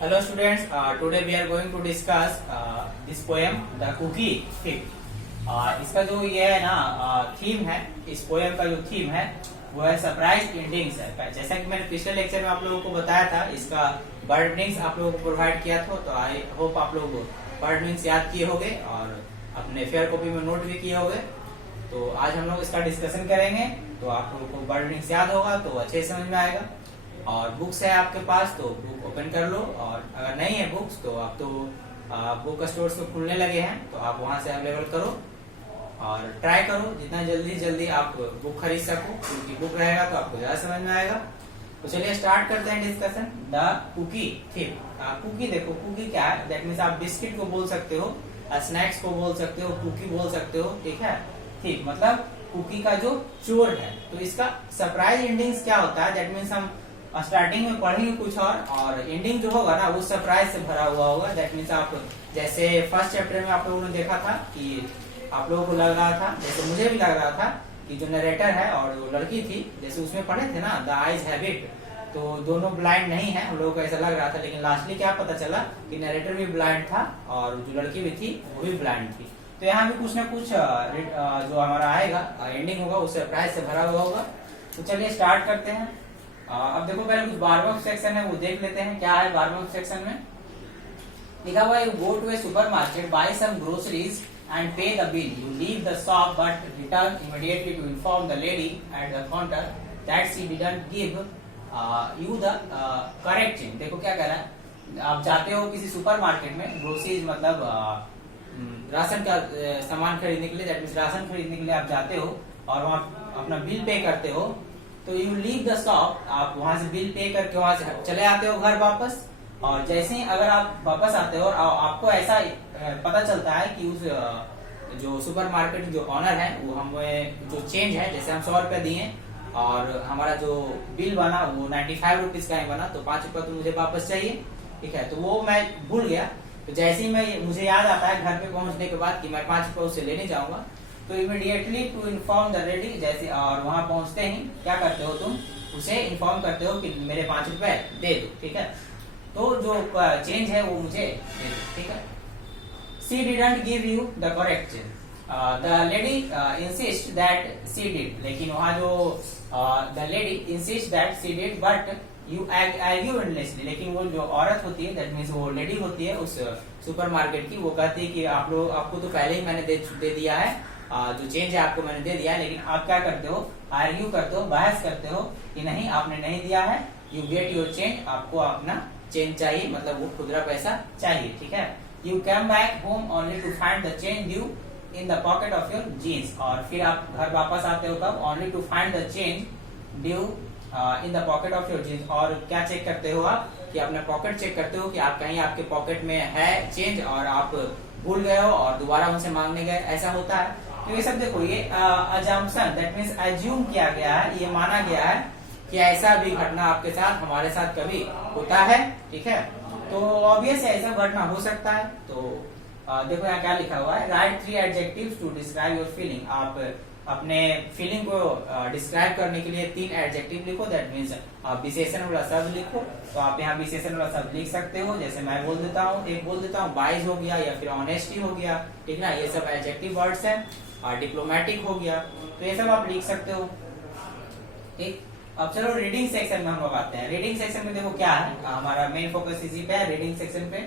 Hello students, today we are going to discuss this poem, The Cookie Thief. इसका जो ये है ना थीम है, इस पोएम का जो थीम है वो है सरप्राइज एंडिंग्स है। जैसा कि मैंने पिछले लेक्चर में आप लोगों को बताया था, इसका वर्ड मीनिंग्स आप लोगों को प्रोवाइड किया था, तो आई होप आप लोग वर्ड मीनिंग्स याद किए होंगे और अपने फेयर कॉपी में नोट भी किए होंगे। तो आज हम लोग इसका डिस्कशन करेंगे, तो आप लोगों को वर्ड मीनिंग्स याद होगा तो अच्छे से समझ में आएगा। और बुक्स है आपके पास तो बुक ओपन कर लो, और अगर नहीं है बुक्स तो आप तो बुक स्टोर्स को खुलने लगे हैं तो आप वहां से अवेलेबल करो और ट्राई करो जितना जल्दी आप बुक खरीद सको, क्योंकि बुक रहेगा तो आपको ज्यादा समझ में आएगा। तो चलिए स्टार्ट करते हैं discussion. The cookie thief. Cookie देखो, कुकी क्या है? दैट मीन्स आप बिस्किट को बोल सकते हो, स्नैक्स को बोल सकते हो, कुकी बोल सकते हो, ठीक है। थिप मतलब कुकी का जो चोर है। तो इसका सरप्राइज एंडिंग्स क्या होता है? दैट मीन्स हम स्टार्टिंग में पढ़ेंगे कुछ और एंडिंग जो होगा ना वो सरप्राइज से भरा हुआ होगा। दैट मीन्स आप जैसे फर्स्ट चैप्टर में आप लोगों ने देखा था कि आप लोगों को लग रहा था, जैसे मुझे भी लग रहा था कि जो नरेटर है और जो लड़की थी, जैसे उसमें पढ़े थे ना द आइज हैव इट, तो दोनों ब्लाइंड नहीं है, हम लोगों को ऐसा लग रहा था। लेकिन लास्टली क्या पता चला कि नरेटर भी ब्लाइंड था और जो लड़की भी थी वो भी ब्लाइंड थी। तो यहाँ भी कुछ ना कुछ जो हमारा आएगा एंडिंग होगा वो सरप्राइज से भरा हुआ होगा। तो चलिए स्टार्ट करते हैं। अब देखो पहले कुछ बारबॉक्स सेक्शन है वो देख लेते हैं। क्या है बारबॉक्स सेक्शन में? लिखा हुआ है you go to a supermarket, buy some groceries and pay the bill, you leave the shop but return immediately to inform the lady at the counter that she didn't give you the correct change. देखो क्या कह रहा है, आप जाते हो किसी supermarket में, ग्रोसरीज मतलब राशन का सामान खरीदने के लिए, दैट मीन्स राशन खरीदने के लिए आप जाते हो और वहाँ अपना बिल पे करते हो। तो यू लीव द शॉप, आप वहां से बिल पे करके वहां से चले आते हो घर वापस। और जैसे ही अगर आप वापस आते हो और आपको ऐसा पता चलता है कि उस जो सुपरमार्केट जो ऑनर है वो हमें जो चेंज है, जैसे हम 100 रुपया दिए और हमारा जो बिल बना वो 95 रुपीज का ही बना, तो 5 रुपया तो मुझे वापस चाहिए, ठीक है। तो वो मैं भूल गया। तो जैसे ही मुझे याद आता है घर पे पहुंचने के बाद कि मैं 5 रुपया उससे लेने जाऊंगा, तो immediately to inform the lady, जैसे और वहां पहुंचते ही क्या करते हो तुम, उसे इन्फॉर्म करते हो कि मेरे 5 रुपए दे दो, ठीक है। तो जो चेंज है वो मुझे दे दो, ठीक है। She didn't give you the correct change, the lady insist that she did, लेकिन वहां जो the lady insist that she did but you argue endlessly, लेकिन वो जो औरत होती है, दैट मीन्स वो लेडी होती है उस सुपरमार्केट की, वो कहती है कि आपको तो पहले ही मैंने दे दिया है, जो चेंज है आपको मैंने दे दिया है, लेकिन आप क्या करते हो, आर्ग्यू करते हो, बहस करते हो कि नहीं आपने नहीं दिया है। यू गेट योर चेंज, आपको अपना चेंज चाहिए, मतलब वो खुदरा पैसा चाहिए, ठीक है। You came back home only to find the change due in the pocket of your jeans, और फिर आप घर वापस आते हो कब, only to find the change due in the pocket of your jeans. और क्या चेक करते हो आप कि अपना पॉकेट चेक करते हो कि आप कहीं आपके पॉकेट में है चेंज और आप भूल गए हो और दोबारा उनसे मांगने गए, ऐसा होता है। तो ये सब देखो, ये अजम्पशन, दैट मीन्स एज्यूम किया गया है, ये माना गया है कि ऐसा भी घटना आपके साथ, हमारे साथ कभी होता है, ठीक है। तो ऑब्वियस ऐसा घटना हो सकता है। तो देखो यहाँ क्या लिखा हुआ है, write 3 adjectives to describe your feeling. आप अपने फीलिंग को डिस्क्राइब करने के लिए 3 एडजेक्टिव लिखो, दैट मीन्स आप विशेषण वाला शब्द लिखो। तो आप यहाँ विशेषण वाला शब्द लिख सकते हो, जैसे मैं बोल देता हूँ, एक बोल देता हूँ वाइज हो गया या फिर ऑनेस्टी हो गया, ठीक ना, ये सब एडजेक्टिव वर्ड्स हैं। और डिप्लोमेटिक हो गया, तो ये सब आप लिख सकते हो, ठीक। अब चलो रीडिंग सेक्शन में हम लोग आते हैं। रीडिंग सेक्शन में देखो क्या है, हमारा मेन फोकस इसी पे है, रीडिंग सेक्शन पे।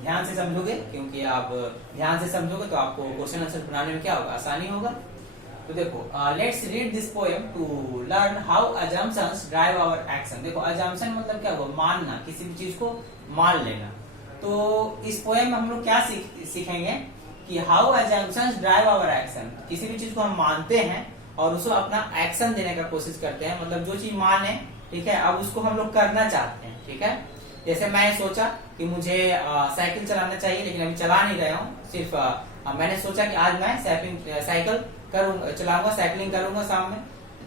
ध्यान से समझोगे, क्योंकि आप ध्यान से समझोगे तो आपको क्वेश्चन आंसर बनाने में क्या होगा, आसानी होगा। तो देखो let's read this poem to learn how assumptions drive our action. देखो अजम्पशन मतलब क्या हुआ, मानना, किसी भी चीज को मान लेना। तो इस पोएम में हम लोग क्या सीखेंगे कि how assumptions drive our action, किसी भी चीज को हम मानते हैं और उसको अपना एक्शन देने का कोशिश करते हैं, मतलब जो चीज माने, ठीक है, अब उसको हम लोग करना चाहते हैं, ठीक है। जैसे मैं सोचा कि मुझे साइकिल चलाना चाहिए, लेकिन अभी चला नहीं रहा हूँ, सिर्फ मैंने सोचा कि आज मैं साइकिल चलाऊंगा, साइकिलिंग करूंगा शाम में।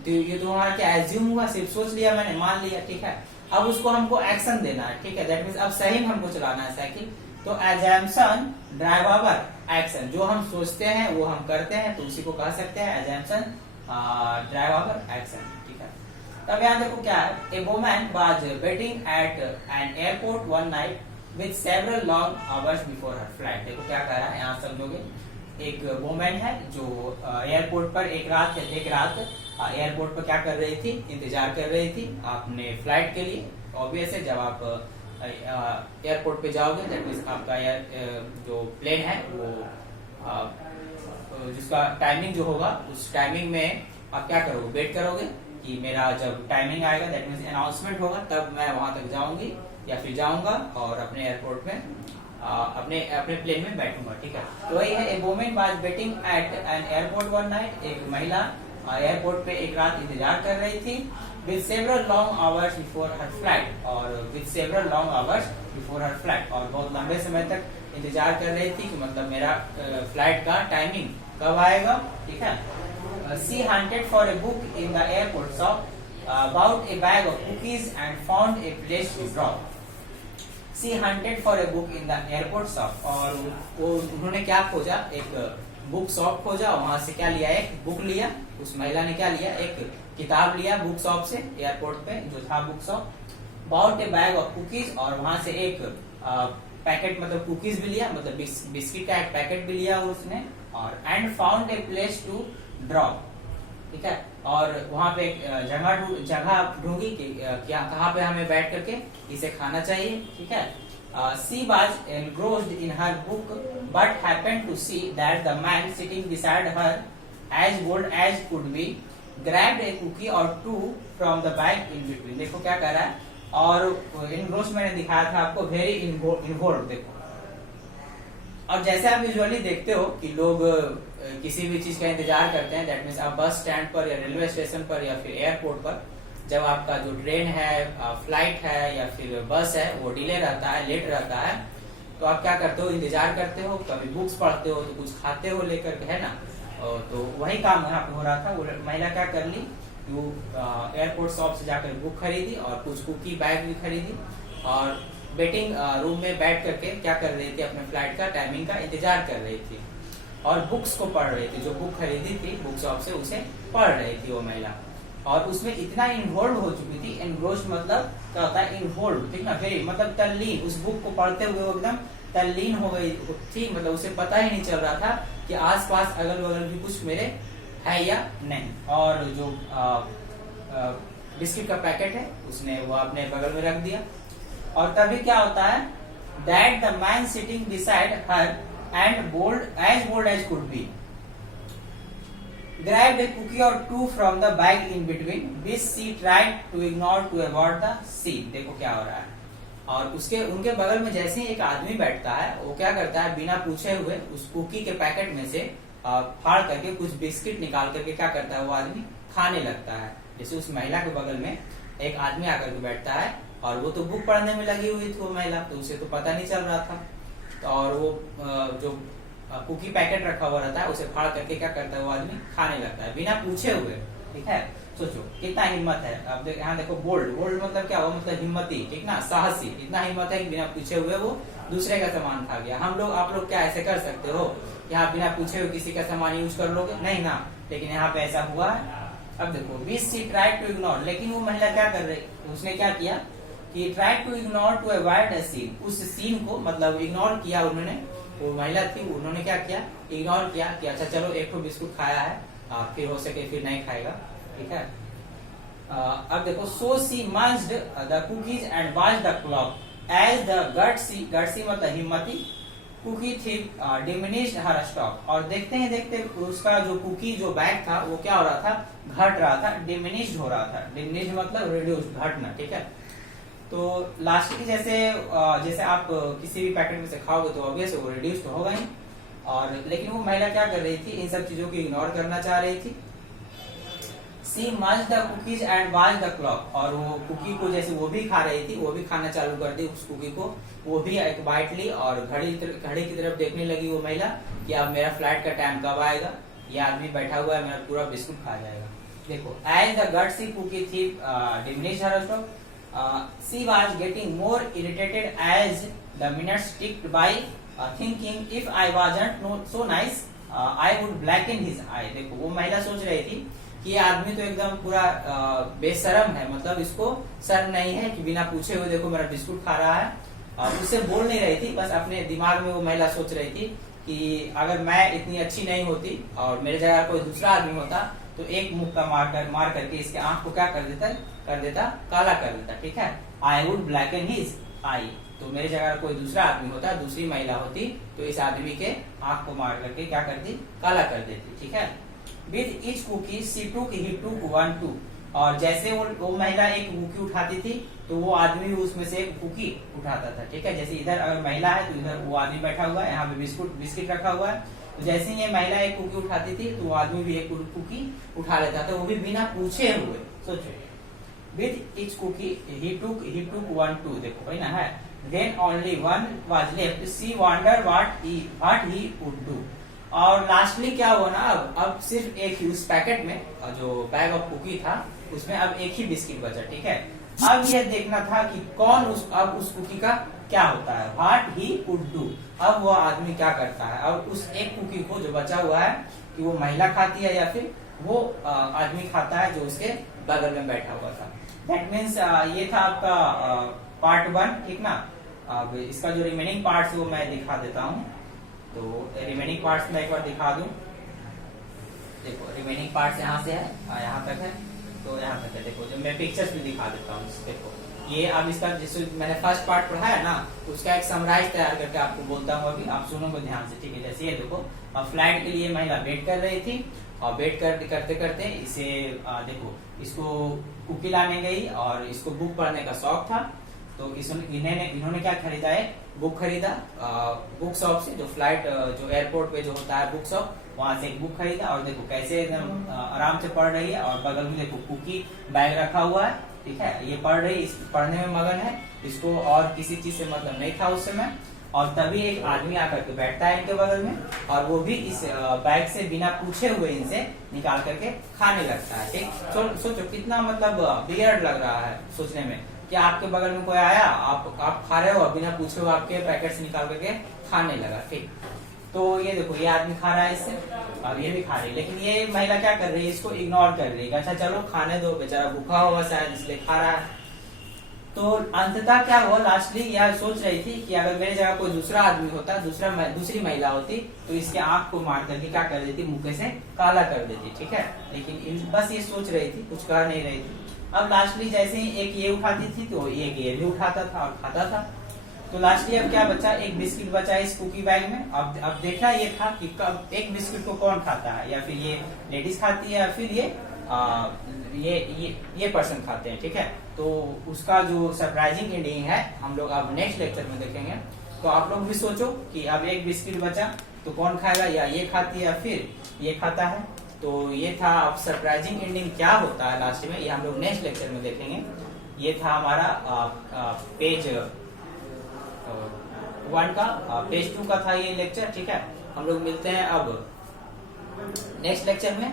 तो ये तो हमारा क्या एज्यूम हुआ, सिर्फ सोच लिया मैंने, मान लिया, ठीक है। अब उसको हमको एक्शन देना है, ठीक है, दैट मीन्स अब सही में हमको चलाना है साइकिल। तो अजम्पशन ड्राइव आवर एक्शन, जो हम सोचते हैं वो हम करते हैं, तो उसी को कह सकते हैं अजम्पशन ड्राइव आवर एक्शन, ठीक है। तब यहाँ देखो क्या है, a woman was waiting eight an airport one night with several long hours before her flight. देखो क्या कह रहा है यहाँ समझोगे, एक वुमेन है जो एयरपोर्ट पर एक रात एयरपोर्ट पर क्या कर रही थी, इंतजार कर रही थी अपने फ्लाइट के लिए। ऑब्वियस है, जब आप एयरपोर्ट पे जाओगे दैट मींस आपका जो प्लेन है वो जिसका टाइमिंग जो होगा उस टाइमिंग में आप क्या करोगे, वेट करोगे कि मेरा जब टाइमिंग आएगा दैट मींस अनाउंसमेंट होगा तब मैं वहां तक जाऊंगी या फिर जाऊंगा और अपने एयरपोर्ट में अपने प्लेन में बैठूंगा। ठीक है, तो वही है, a woman was waiting eight an airport one night, एक महिला एयरपोर्ट पे एक रात इंतजार कर रही थी with several long hours before her flight, और with several long hours before her flight, और बहुत लंबे समय तक इंतजार कर रही थी कि मतलब मेरा फ्लाइट का टाइमिंग कब आएगा। ठीक है, she hunted for a book in the airport shop about a bag of cookies and found a place to drop. She hunted for a book in the airport shop, और वो उन्होंने क्या खोजा, एक बुक शॉप खोजा, वहां से क्या लिया, एक बुक लिया। उस महिला ने क्या लिया, एक किताब लिया बुक शॉप से, एयरपोर्ट पे जो था book shop. About a bag of cookies, और वहां से एक पैकेट मतलब कुकीज भी लिया, मतलब बिस्किट का एक पैकेट भी लिया उसने, और and found a place to drop. ठीक है, और वहां पे एक जगह ढूंढी कि क्या कहाँ पे हमें बैठ करके इसे खाना चाहिए। ठीक है, she was engrossed in her book but happened to see that the man sitting beside her, as bold as could be, grabbed a cookie or two from the bag in between। देखो क्या कर रहा है, और engrossed मैंने दिखाया था आपको, very involved। देखो अब जैसे आप विजुअली देखते हो कि लोग किसी भी चीज का इंतजार करते हैं, दैट मीन्स आप बस स्टैंड पर या रेलवे स्टेशन पर या फिर एयरपोर्ट पर, जब आपका जो ट्रेन है, फ्लाइट है या फिर बस है वो डिले रहता है, लेट रहता है, तो आप क्या करते हो, इंतजार करते हो, कभी बुक्स पढ़ते हो तो कुछ खाते हो लेकर के, है ना। तो वही काम यहाँ पे हो रहा था। वो महिला क्या कर ली, वो एयरपोर्ट शॉप से जाकर बुक खरीदी और कुछ कुकी बैग भी खरीदी, और वेटिंग रूम में बैठ करके क्या कर रही थी, अपने फ्लाइट का टाइमिंग का इंतजार कर रही थी, और बुक्स को पढ़ रही थी। जो बुक खरीदी थी बुक शॉप से उसे पढ़ रही थी वो महिला, और उसमें इतना इन्वॉल्व हो चुकी थी। एनग्रोस मतलब क्या होता है, इन्वॉल्व, ठीक ना, वेरी मतलब तल्लीन, उस बुक को पढ़ते हुए वो एकदम तल्लीन हो गई थी, मतलब उसे पता ही नहीं चल रहा था कि आसपास अगल बगल भी कुछ मेरे है या नहीं। और जो बिस्किट का पैकेट है उसने वो अपने बगल में रख दिया, और तभी क्या होता है, that the man sitting beside her and bold as could be grabbed a cookie or two from the bag in between which she tried to ignore to avoid the scene। देखो क्या हो रहा है, और उनके बगल में जैसे ही एक आदमी बैठता है वो क्या करता है, बिना पूछे हुए उस कुकी के पैकेट में से फाड़ करके कुछ बिस्किट निकाल करके क्या करता है, वो आदमी खाने लगता है। जैसे उस महिला के बगल में एक आदमी आकर के बैठता है, और वो तो बुक पढ़ने में लगी हुई थी वो महिला, तो उसे तो पता नहीं चल रहा था, तो और वो जो कुकी पैकेट रखा हुआ रहता है उसे फाड़ करके क्या करता है, वो आदमी खाने लगता है बिना पूछे हुए। ठीक है, सोचो कितना हिम्मत है। अब यहाँ देखो, बोल्ड मतलब क्या हुआ, मतलब हिम्मती, ठीक ना, साहसी, इतना हिम्मत है कि बिना पूछे हुए वो दूसरे का सामान खा गया। हम लोग, आप लोग क्या ऐसे कर सकते हो, यहाँ बिना पूछे हुए किसी का सामान यूज कर लोगे, नहीं ना, लेकिन यहाँ पे ऐसा हुआ है। अब देखो, which she tried to ignore, लेकिन वो महिला क्या कर रही, उसने क्या किया कि tried to ignore to avoid a scene, उस सीन को मतलब इग्नोर किया उन्होंने। वो महिला थी, उन्होंने क्या किया, इग्नोर किया कि अच्छा चलो एक तो बिस्कुट खाया है, फिर हो सके फिर नहीं खाएगा। ठीक है, अब देखो, so she munched the cookies and watched the clock as the gutsy मतलब हिम्मती कुकी थी डिमिनिश्ड हर स्टॉक, और देखते हैं देखते उसका जो कुकी जो बैग था वो क्या हो रहा था, घट रहा था, डिमिनिश्ड हो रहा था। डिमिनिश्ड मतलब रिड्यूस, घटना। ठीक है, तो लास्ट की जैसे आप किसी भी पैकेट में से खाओगे तो ऑब्वियस वो रिड्यूस तो होगा ही, और लेकिन वो महिला क्या कर रही थी, इन सब चीजों को इग्नोर करना चाह रही थी। She munched the cookies and watched the clock, और वो कुकी को जैसे वो भी खा रही थी, वो भी खाना चालू कर दी उस कुकी को, वो भी एक बाइट ली और घड़ी की तरफ देखने लगी वो महिला कि अब मेरा फ्लाइट का टाइम कब आएगा, ये आदमी बैठा हुआ है, मेरा पूरा बिस्कुट खा जाएगा। देखो, एज द गट्सी कुकी थी diminished her stock, she was getting more irritated as the minutes ticked by, thinking if I wasn't so nice, I would blacken his eye। देखो, वो महिला सोच रही थी कि ये आदमी तो एकदम पूरा बेशरम है, मतलब इसको शर्म नहीं है कि बिना पूछे हुए देखो मेरा बिस्कुट खा रहा है। उससे बोल नहीं रही थी, बस अपने दिमाग में वो महिला सोच रही थी कि अगर मैं इतनी अच्छी नहीं होती और मेरे जगह कोई दूसरा आदमी होता तो एक मुक्का मार करके इसके आंख को क्या कर देता काला कर देता, ठीक है। आई वुड ब्लैकन हिज आई, तो मेरे जगह कोई दूसरा आदमी होता, दूसरी महिला होती तो इस आदमी के आंख को मार करके क्या करती, काला कर देती, ठीक है। विद ईच कुकी शी टूक ही टूक 1 2, और जैसे वो महिला एक कुकी उठाती थी तो वो आदमी उसमें से एक कुकी उठाता था, ठीक है। जैसे इधर अगर महिला है तो इधर वो आदमी बैठा हुआ है, यहाँ पे बिस्किट रखा हुआ है, तो जैसे ही ये महिला एक कुकी उठाती थी तो वो आदमी भी एक कुकी उठा लेता था, वो भी बिना पूछे हुए। सोचो, विद ईच कुकी ही टूक 1 2, देखो भाई ना है। Then only one was left. She wondered what he would do. और लास्टली क्या हुआ ना, अब सिर्फ एक ही उस पैकेट में जो बैग ऑफ कुकी था उसमें अब एक ही बिस्किट बचा, ठीक है। अब यह देखना था कि कौन अब उस कुकी का क्या होता है, व्हाट ही वुड डू। अब वो आदमी क्या करता है, अब उस एक कुकी को जो बचा हुआ है कि वो महिला खाती है या फिर वो आदमी खाता है जो उसके बगल में बैठा हुआ था। दैट मीन्स ये था आपका पार्ट 1, ठीक ना। अब इसका जो रिमेनिंग पार्ट्स वो मैं दिखा देता हूँ, तो रिमेनिंग पार्ट्स में एक बार दिखा दूं। देखो रिमेनिंग पार्ट्स यहाँ से है, यहाँ तक है, तो यहाँ तक है। देखो जो मैं पिक्चर्स भी दिखा देता हूँ, देखो ये अब इसका जिस मैंने फर्स्ट पार्ट पढ़ा है ना उसका एक समराइज तैयार करके आपको बोलता हूँ, अभी आप सुनोगे ध्यान से, ठीक है। जैसे ये देखो, फ्लाइट के लिए महिला वेट कर रही थी और वेट करते करते इसे देखो इसको कुकी लाने गई और इसको बुक पढ़ने का शौक था, तो इन्होंने क्या खरीदा है, बुक खरीदा बुक शॉप से, जो फ्लाइट जो एयरपोर्ट पे जो होता है बुक शॉप, वहां से एक बुक खरीदा और देखो कैसे एकदम आराम से पढ़ रही है और बगल में देखो कुकी बैग रखा हुआ है, ठीक है। ये पढ़ रही, इस पढ़ने में मगन है, इसको और किसी चीज से मतलब नहीं था उस समय। और तभी एक आदमी आकर के बैठता है इनके बगल में और वो भी इस बैग से बिना पूछे हुए इनसे निकाल करके खाने लगता है, ठीक। सोचो कितना मतलब वियर्ड लग रहा है सोचने में कि आपके बगल में कोई आया, आप खा रहे हो, बिना पूछे हुए आपके पैकेट से निकाल करके खाने लगा, ठीक। तो ये देखो ये आदमी खा रहा है इससे और ये भी खा रही है, लेकिन ये महिला क्या कर रही है, इसको इग्नोर कर रही है। अच्छा चलो खाने दो, बेचारा भूखा होगा शायद इसलिए खा रहा है। तो अंततः क्या हुआ, लास्टली यह सोच रही थी कि अगर मेरे जगह कोई दूसरा आदमी होता, दूसरी महिला होती तो इसके आंख को मार करके क्या कर देती, मुंह से काला कर देती, ठीक है। लेकिन बस ये सोच रही थी, कुछ कह नहीं रही थी। अब लास्टली जैसे ही एक ये उठाती थी तो एक ये भी उठाता था और खाता था, तो लास्टली अब क्या बचा, एक बिस्किट बचा इस कुकी बैग में। अब देखना ये था कि कब एक बिस्किट को कौन खाता है, या फिर ये लेडीज खाती है या फिर ये पर्सन खाते हैं, ठीक है। तो उसका जो सरप्राइजिंग एंडिंग है हम लोग अब नेक्स्ट लेक्चर में देखेंगे। तो आप लोग भी सोचो कि अब एक बिस्किट बचा तो कौन खाएगा, या ये खाती है या फिर ये खाता है। तो ये था, अब सरप्राइजिंग एंडिंग क्या होता है लास्ट में, ये हम लोग नेक्स्ट लेक्चर में देखेंगे। ये था हमारा पेज 1 का, पेज 2 का था ये लेक्चर, ठीक है। हम लोग मिलते हैं अब नेक्स्ट लेक्चर में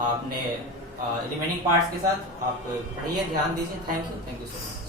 अपने रिमेनिंग पार्ट्स के साथ। आप पढ़िए, ध्यान दीजिए। Thank you so much.